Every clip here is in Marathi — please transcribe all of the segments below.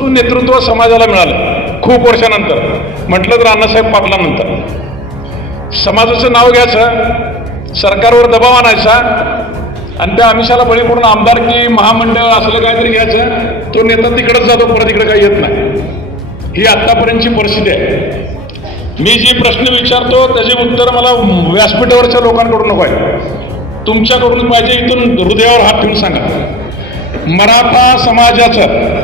नेतृत्व समाजाला मिळालं. खूप वर्षानंतर. म्हटलं तर अण्णासाहेब पाटलानंतर समाजाचं नाव घ्यायचं सरकारवर दबाव आणायचा आणि त्या आमिषाला बळी पडून आमदार की महामंडळ असलं काहीतरी घ्यायचं तो नेता तिकडंच जातो परत इकडे काही येत नाही. ही आत्तापर्यंतची परिस्थिती आहे. मी जी प्रश्न विचारतो त्याचे उत्तर मला व्यासपीठावरच्या लोकांकडून नको आहे. तुमच्याकडून पाहिजे इथून हृदयावर हात ठेवून सांगा. मराठा समाजाचं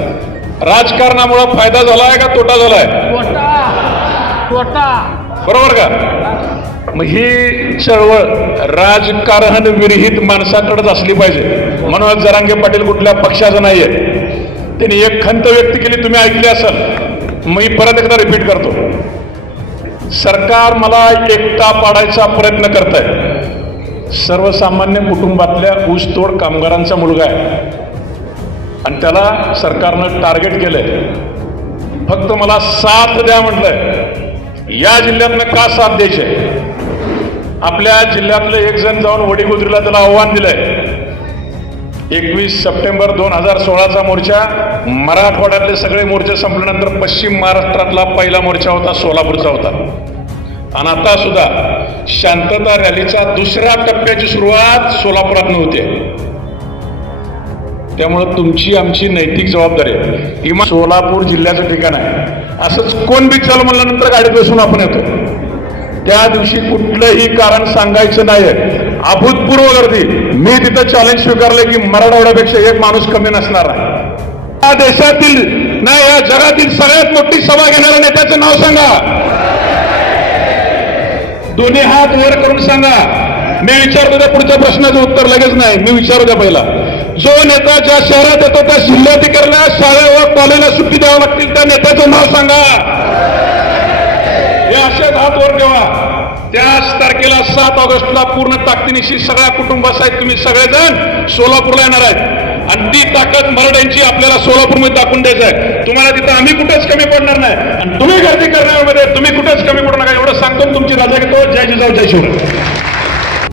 राजकारणामुळे फायदा झालाय का तोटा झालाय? तोटा तोटा. बरोबर का? मग ही चळवळ राजकारण विरहित माणसाकडेच असली पाहिजे. मनोज जरांगे पाटील कुठल्या पक्षाचं नाहीये. त्यांनी एक खंत व्यक्त केली तुम्ही ऐकली असाल. मी परत एकदा रिपीट करतो. सरकार मला एकटा पाडायचा प्रयत्न करत आहे सर्वसामान्य कुटुंबातल्या ऊसतोड कामगारांचा मुलगा आहे. आणि त्याला सरकारनं टार्गेट केलंय. फक्त मला साथ द्या म्हटलंय. या जिल्ह्यातनं का साथ द्यायचे? आपल्या जिल्ह्यातलं एक जण जाऊन वडीगुजरीला त्याला आव्हान दिलंय. एकवीस सप्टेंबर दोन हजार सोळाचा मोर्चा मराठवाड्यातले सगळे मोर्चे संपल्यानंतर पश्चिम महाराष्ट्रातला पहिला मोर्चा होता सोलापूरचा होता. आणि आता सुद्धा शांतता रॅलीचा दुसऱ्या टप्प्याची सुरुवात सोलापुरात होते. त्यामुळं तुमची आमची नैतिक जबाबदारी आहे. इमा सोलापूर जिल्ह्याचं ठिकाण आहे. असंच कोण बी चल म्हणल्यानंतर गाडीत बसून आपण येतो. त्या दिवशी कुठलंही कारण सांगायचं नाही अभूतपूर्व गर्दी. मी तिथं चॅलेंज स्वीकारलं की मराठवाड्यापेक्षा एक माणूस कमी नसणार आहे. या देशातील नाही या जगातील सगळ्यात मोठी सभा घेणाऱ्या नेत्याचं नाव सांगा. दोन्ही हात वर करून सांगा. मी विचारतो त्या पुढच्या प्रश्नाचं उत्तर लगेच नाही. मी विचारू द्या पहिला. जो नेता ज्या शहरात येतो त्या जिल्हाधिकाऱ्याला शाळा व कॉलेजला सुट्टी द्यावं लागतील. त्या नेत्याचं नाव सांगा. हे असे हात वर ठेवा. त्याच तारखेला सात ऑगस्टला पूर्ण ताकदीनिशी सगळ्या कुटुंबासहित तुम्ही सगळेजण सोलापूरला येणार आहेत. आणि ती ताकद मराठ्यांची आपल्याला सोलापूरमध्ये दाखवून द्यायचं आहे. तुम्हाला तिथं आम्ही कुठेच कमी पडणार नाही. आणि तुम्ही गर्दी करण्यामध्ये तुम्ही कुठेच कमी पडू नका. एवढं सांगतो तुमची राजा घेतो. जय जिजाऊ जय शिवराय.